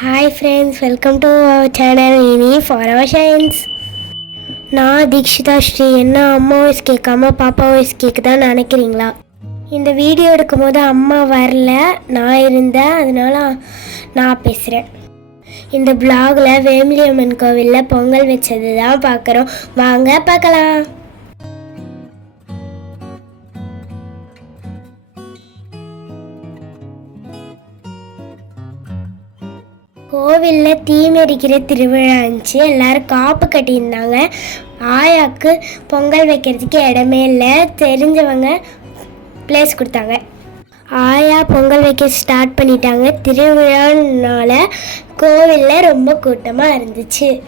Hi friends welcome to our channel இனி for our science நான் தீக்ஷிதா ஸ்ரீ என்ன அம்மா வாய்ஸ் கேட்காம பாப்பா வாய்ஸ் கேட்குதான் நினைக்கிறீங்களா இந்த வீடியோ எடுக்கும்போது அம்மா வரல நான் இருந்தேன் அதனால நான் பேசுகிறேன் இந்த பிளாகில் வேமிலியம்மன் கோவிலில் பொங்கல் வச்சது தான் பார்க்குறோம் வாங்க பார்க்கலாம் கோவிலில் தீமெரிக்கிற திருவிழா இருந்துச்சு. எல்லாரும் காப்பு கட்டியிருந்தாங்க. ஆயாக்கு பொங்கல் வைக்கிறதுக்கு இடமே இல்லை. தெரிஞ்சவங்க பிளேஸ் கொடுத்தாங்க. ஆயா பொங்கல் வைக்க ஸ்டார்ட் பண்ணிட்டாங்க. திருவிழானால கோவிலில் ரொம்ப கூட்டமாக இருந்துச்சு.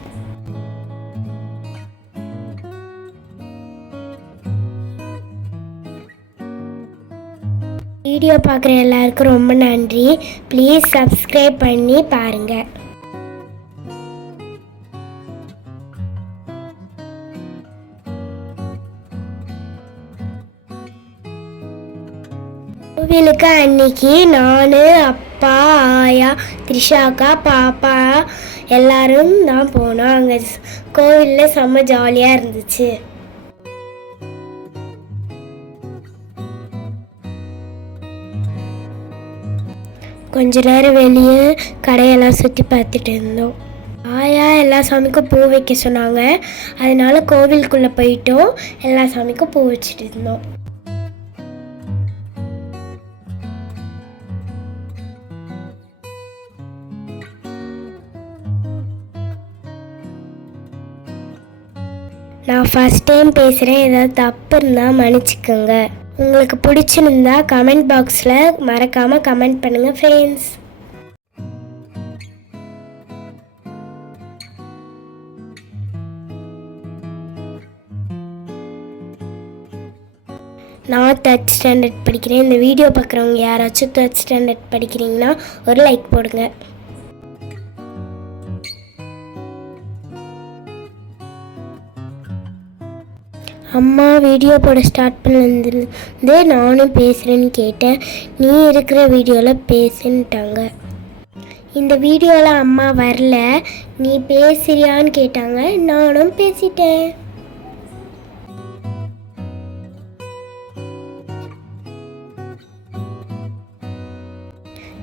வீடியோ பார்க்குற எல்லாருக்கும் ரொம்ப நன்றி. ப்ளீஸ் சப்ஸ்கிரைப் பண்ணி பாருங்கள் கோவிலுக்கு அன்னைக்கு நான் அப்பா ஆயா த்ரிஷாக்கா பாப்பா எல்லாரும் தான் போனோம். அங்கே கோவிலில் செம்ம ஜாலியாக இருந்துச்சு. கொஞ்ச நேரம் வெளியே கடையெல்லாம் சுற்றி பார்த்துட்டு இருந்தோம். ஆயா எல்லா சாமிக்கும் பூ வைக்க சொன்னாங்க. அதனால கோவிலுக்குள்ளே போயிட்டோம். எல்லா சாமிக்கும் பூ வச்சுட்டு இருந்தோம். நான் ஃபஸ்ட் டைம் பேசுகிறேன் ஏதாவது தப்பு இருந்தால் மன்னிச்சுக்கோங்க. உங்களுக்கு பிடிச்சிருந்தா கமெண்ட் பாக்ஸில் மறக்காமல் கமெண்ட் பண்ணுங்கள் ஃப்ரெண்ட்ஸ் நான் தேர்ட் ஸ்டாண்டர்ட் படிக்கிறேன். இந்த வீடியோ பார்க்குறவங்க யாராச்சும் தேர்ட் ஸ்டாண்டர்ட் படிக்கிறீங்கன்னா ஒரு லைக் போடுங்க. அம்மா வீடியோ போட ஸ்டார்ட் பண்ணதுலேருந்து நானும் பேசுகிறேன்னு கேட்டேன். நீ இருக்கிற வீடியோவில் பேசுன்ட்டாங்க. இந்த வீடியோவில் அம்மா வரல. நீ பேசுறியான்னு கேட்டாங்க. நானும் பேசிட்டேன்.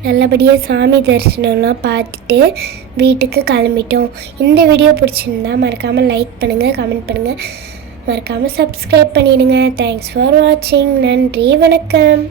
நல்லபடியாக சாமி தரிசனம்லாம் பார்த்துட்டு வீட்டுக்கு கிளம்பிட்டோம். இந்த வீடியோ பிடிச்சிருந்தா மறக்காமல் லைக் பண்ணுங்கள் கமெண்ட் பண்ணுங்கள் மறக்காமல் சப்ஸ்கிரைப் பண்ணிடுங்க. தேங்க்ஸ் ஃபார் வாட்சிங் நன்றி வணக்கம்.